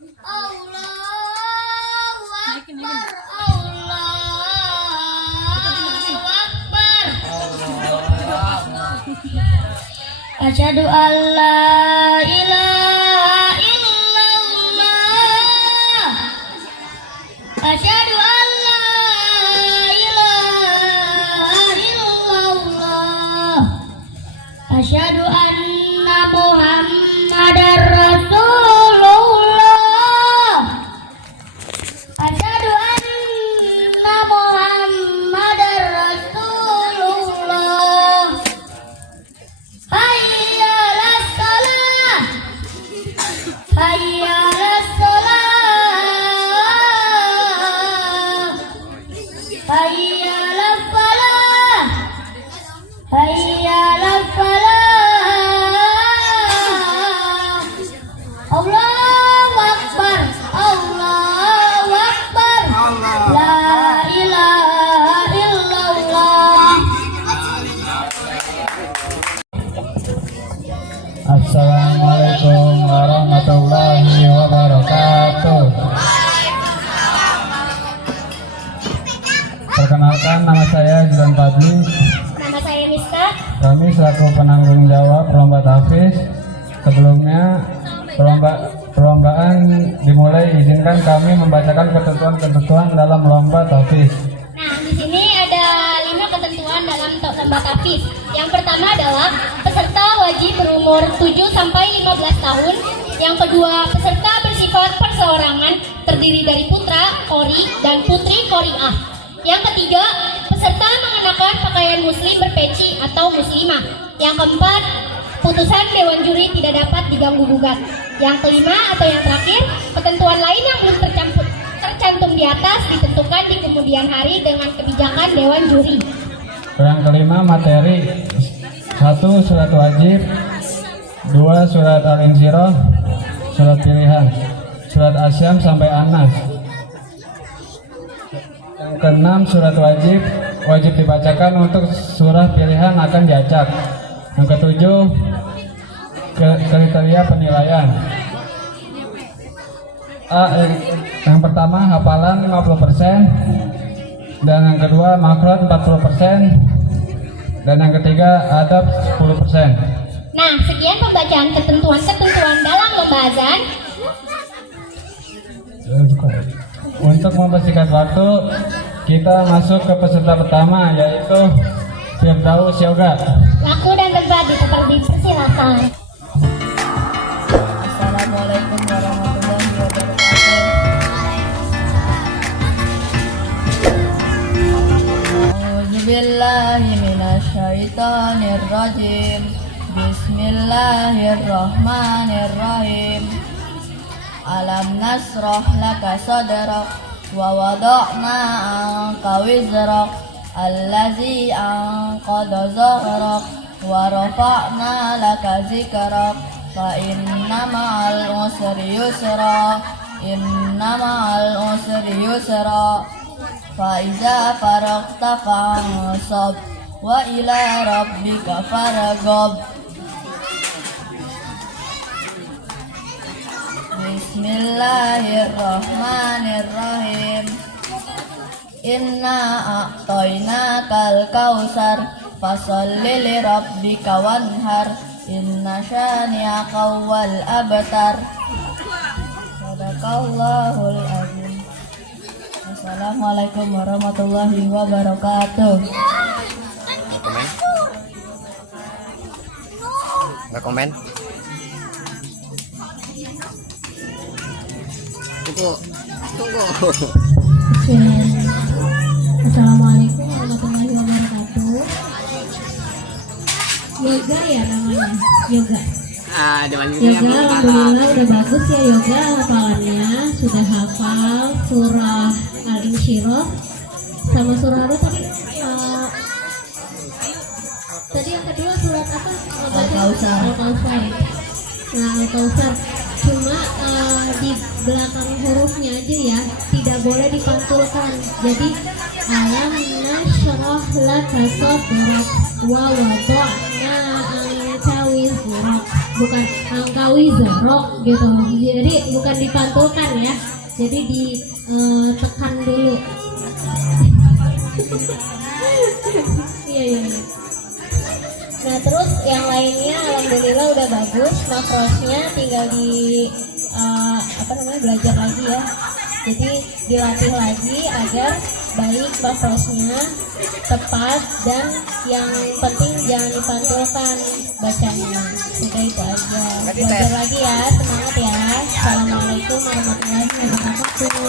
Allahu Akbar. Allahu Akbar. Asyhadu an la ilaha illallah. Asyhadu an la ilaha illallah. Asyhadu anna Muhammadar Rasulullah. Asyhadu anna Muhammadar Rasulullah. Hayya 'alas shalah. Hayya 'alas shalah. Hayya 'alas falah. Hayya 'alas falah. Allahu Akbar. Allahu Akbar. La ilaha illallah. Assalamualaikum warahmatullahi wabarakatuh. Perkenalkan, nama saya Jidan Fadli. Nama saya Miska. Kami selaku penanggung jawab lomba tahfiz. Sebelumnya perlombaan dimulai, izinkan kami membacakan ketentuan-ketentuan dalam lomba tahfiz. Nah, di sini ada 5 ketentuan dalam lomba tahfiz. Yang pertama adalah peserta wajib berumur 7 sampai 15 tahun. Yang kedua, peserta bersifat perseorangan, terdiri dari putra qori dan putri qori'ah. Yang ketiga, peserta mengenakan pakaian muslim berpeci atau muslimah. Yang keempat, putusan dewan juri tidak dapat diganggu gugat. Yang kelima atau yang terakhir, ketentuan lain yang belum tercantum di atas ditentukan di kemudian hari dengan kebijakan dewan juri. Yang kelima, materi. 1. Surat wajib. 2. Surat al-insyirah, surat pilihan, surat asyam sampai anas. Yang keenam, surat wajib dibacakan, untuk surah pilihan akan diacak. Yang ketujuh, kriteria penilaian. Yang pertama, hafalan 50%, dan yang kedua makhraj 40%, dan yang ketiga adab 10%. Nah, sekian pembacaan ketentuan-ketentuan dalam lomba azan. Untuk mempersingkat waktu, kita masuk ke peserta pertama, yaitu Firdaus Yoga. Waktu dan tempat dipersilakan. Assalamualaikum warahmatullahi wabarakatuh. A'udzubillahi minasyaitonirrajim. Bismillahirrahmanirrahim. Alam nasrah laka sadrak wa wada'na anka wizrak allazi anqadha zahrak wa rafa'na laka zikrak fa inna ma'al usri yusra inna ma'al usri yusra fa iza faragta fansab wa ila rabbika farghab. Bismillahirrahmanirrahim. Inna a'tainakal kausar fasholli li rabbika wanhar inna syani'aka wal abtar. Sadaqallahul azim. Assalamualaikum warahmatullahi wabarakatuh. Nggak komen? Tunggu. Assalamualaikum warahmatullahi wabarakatuh. Yoga ya namanya, yoga. Yoga, alhamdulillah udah bagus ya yoga hafalannya. Sudah hafal surah al-insyirah sama surah apa tadi? Tadi yang kedua surat apa? Al-Kautsar. Al-Kautsar. Nah, Al-Kautsar cuma di belakang hurufnya aja ya, tidak boleh dipantulkan. Jadi alam nasyrah laka sadrak wa wada'na anka wizrak. bukan angkawi zarok gitu. Jadi bukan dipantulkan ya. Jadi ditekan dulu. Iya iya. Nah terus yang lainnya alhamdulillah udah bagus, makrosnya tinggal belajar lagi ya. Jadi dilatih lagi agar baik makrosnya tepat dan yang penting jangan dipantulkan bacanya. Sudah itu aja. Belajar lagi ya, semangat ya. Assalamualaikum warahmatullahi wabarakatuh.